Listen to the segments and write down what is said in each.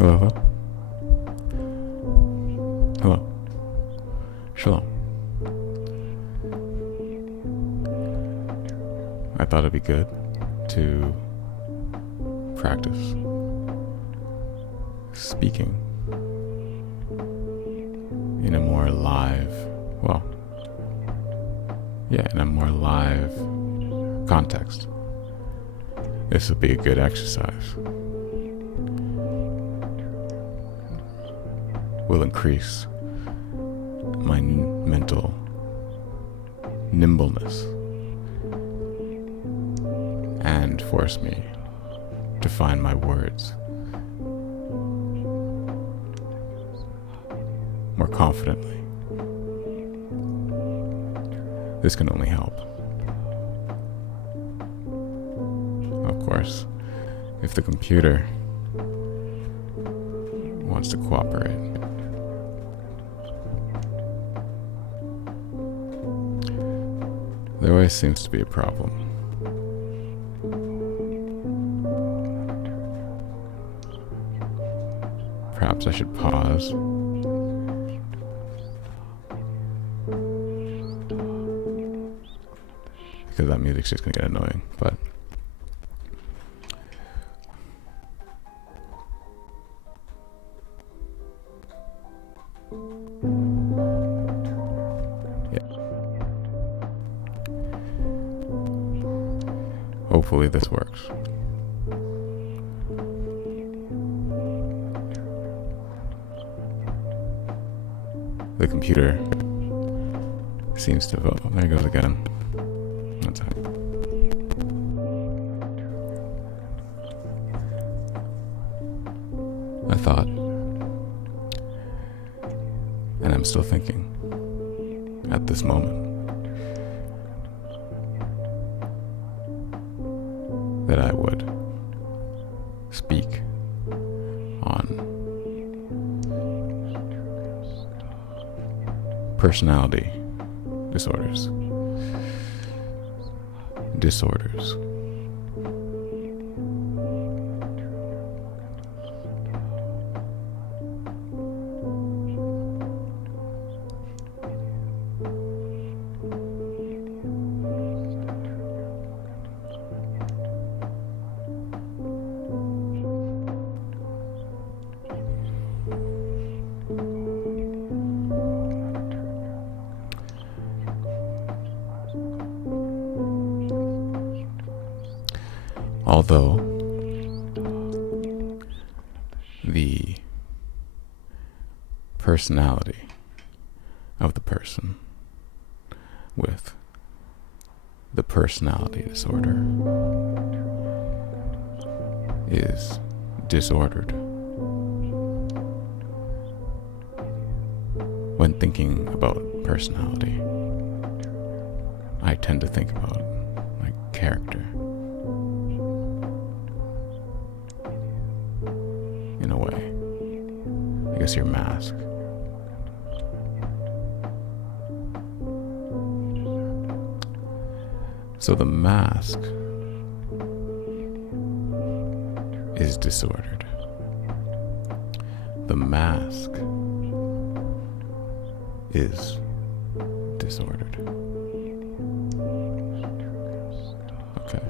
Hello, hello. Hello. Shalom. I thought it'd be good to practice speaking in a more live, in a more live context. This would be a good exercise. Will increase my mental nimbleness and force me to find my words more confidently. This can only help. Of course, if the computer wants to cooperate. There always seems to be a problem. Perhaps I should pause because that music's just gonna get annoying, but hopefully this works. The computer seems to vote. There it goes again. That's it. I thought, and I'm still thinking at this moment, that I would speak on personality disorders. Although the personality of the person with the personality disorder is disordered. When thinking about personality, I tend to think about like character. In a way, I guess your mask. So the mask is disordered. The mask is disordered. Okay.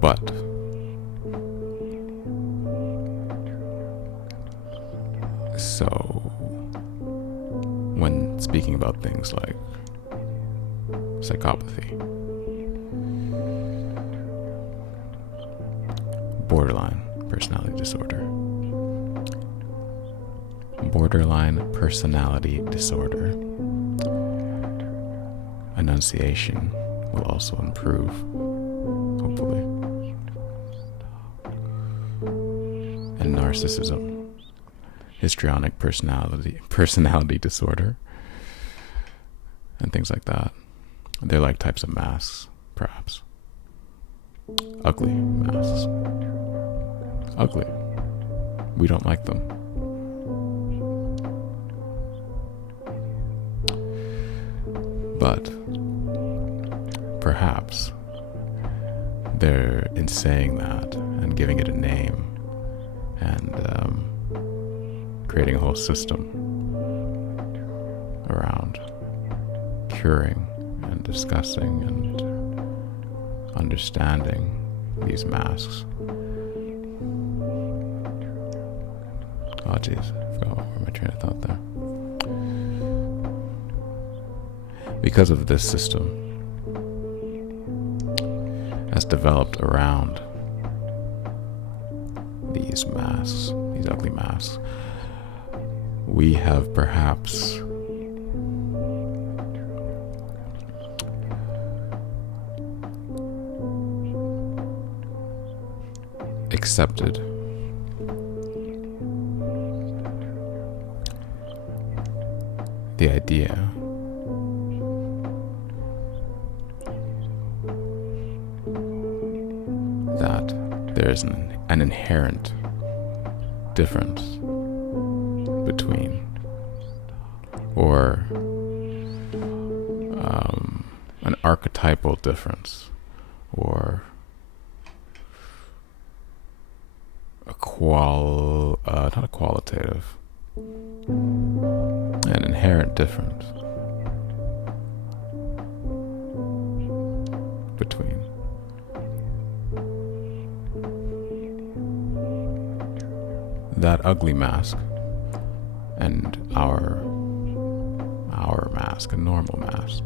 But so when speaking about things like psychopathy, borderline personality disorder, enunciation will also improve, hopefully. And narcissism, histrionic personality disorder, and things like that. They're like types of masks, perhaps. Ugly masks. Ugly. We don't like them. But perhaps they're in saying that and giving it a name and creating a whole system around curing and discussing and understanding these masks. Oh jeez, I forgot where my train of thought there. Because of this system has developed around these masks, these ugly masks, we have perhaps accepted the idea that there's an inherent difference between, or an archetypal difference, or not a qualitative, an inherent difference between that ugly mask and our mask, a normal mask,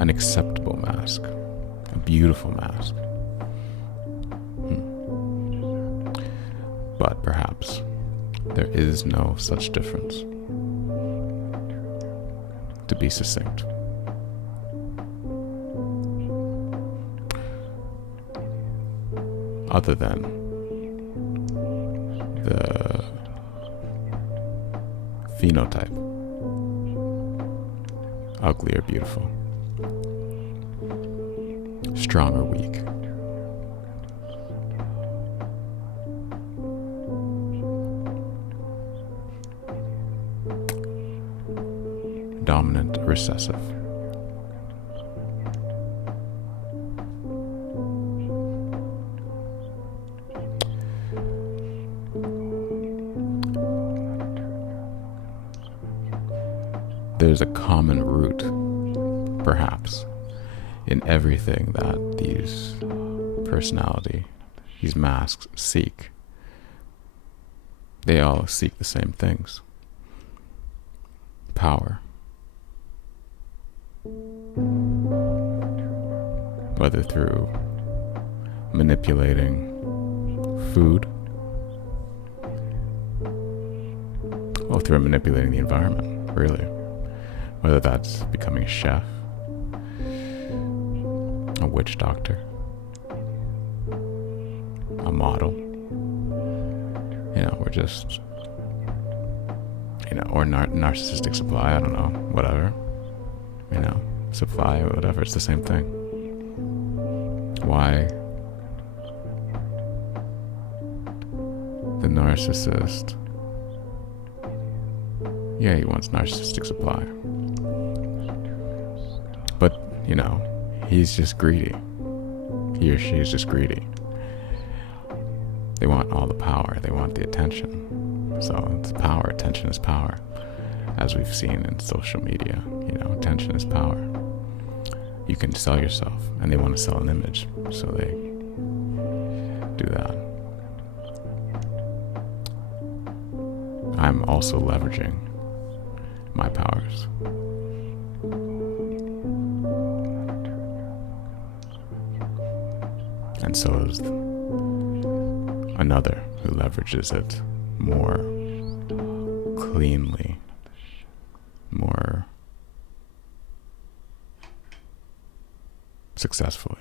an acceptable mask, a beautiful mask. But perhaps there is no such difference. To be succinct, other than the phenotype, ugly or beautiful, strong or weak, dominant, recessive. There's a common root, perhaps, in everything that these masks seek. They all seek the same things. Power. Whether through manipulating food, or through manipulating the environment, really. Whether that's becoming a chef, a witch doctor, a model, or just, or narcissistic supply, I don't know, whatever, supply or whatever, it's the same thing. Why the narcissist, he wants narcissistic supply. But, he's just greedy. He or she is just greedy. They want all the power. They want the attention. So it's power. Attention is power. As we've seen in social media, attention is power. You can sell yourself, and they want to sell an image, so they do that. I'm also leveraging my powers. And so is another who leverages it more cleanly, more successfully.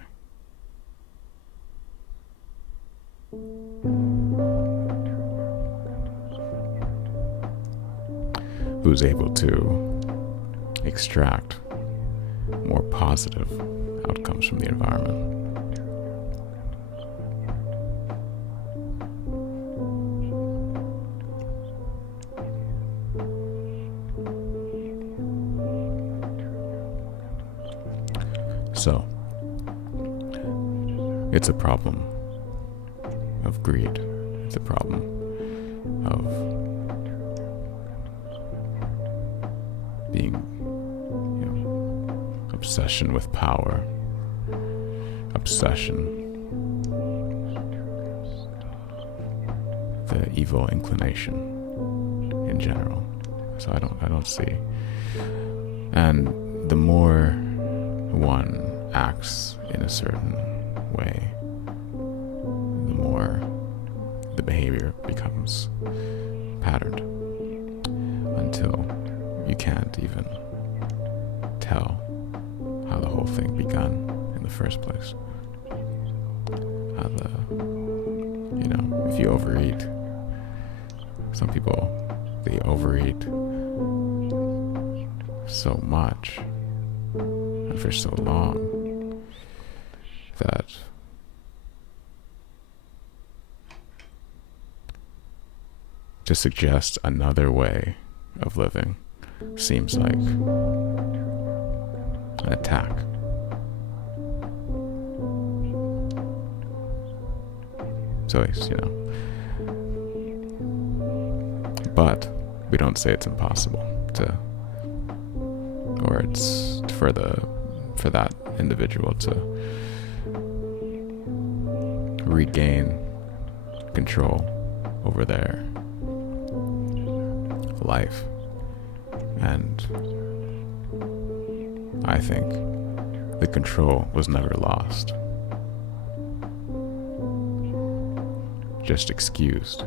Who's able to extract more positive outcomes from the environment. So, It's a problem of greed. It's a problem of being, obsession with power, obsession, the evil inclination in general. So I don't see. And the more one acts in a certain way, the more the behavior becomes patterned until you can't even tell how the whole thing began in the first place. How if you overeat, some people, they overeat so much and for so long that to suggest another way of living seems like an attack. So it's, but we don't say it's impossible or it's for that individual to regain control over their life. And I think the control was never lost, just excused,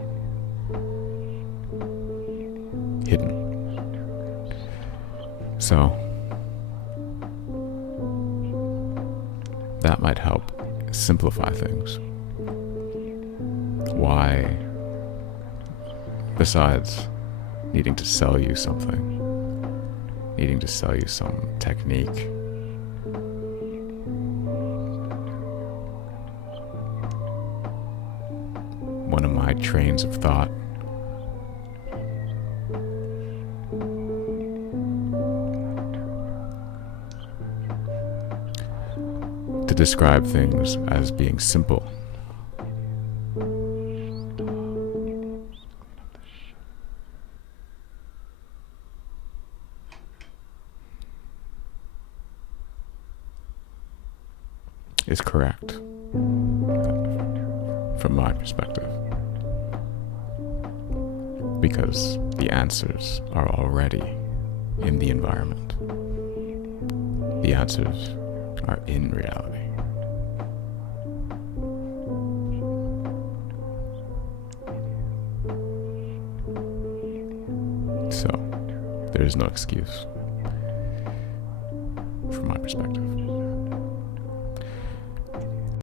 hidden. So that might help simplify things. Why, besides needing to sell you something, needing to sell you some technique, one of my trains of thought to describe things as being simple. Is correct from my perspective, because the answers are already in the environment. The answers are in reality. So there is no excuse from my perspective.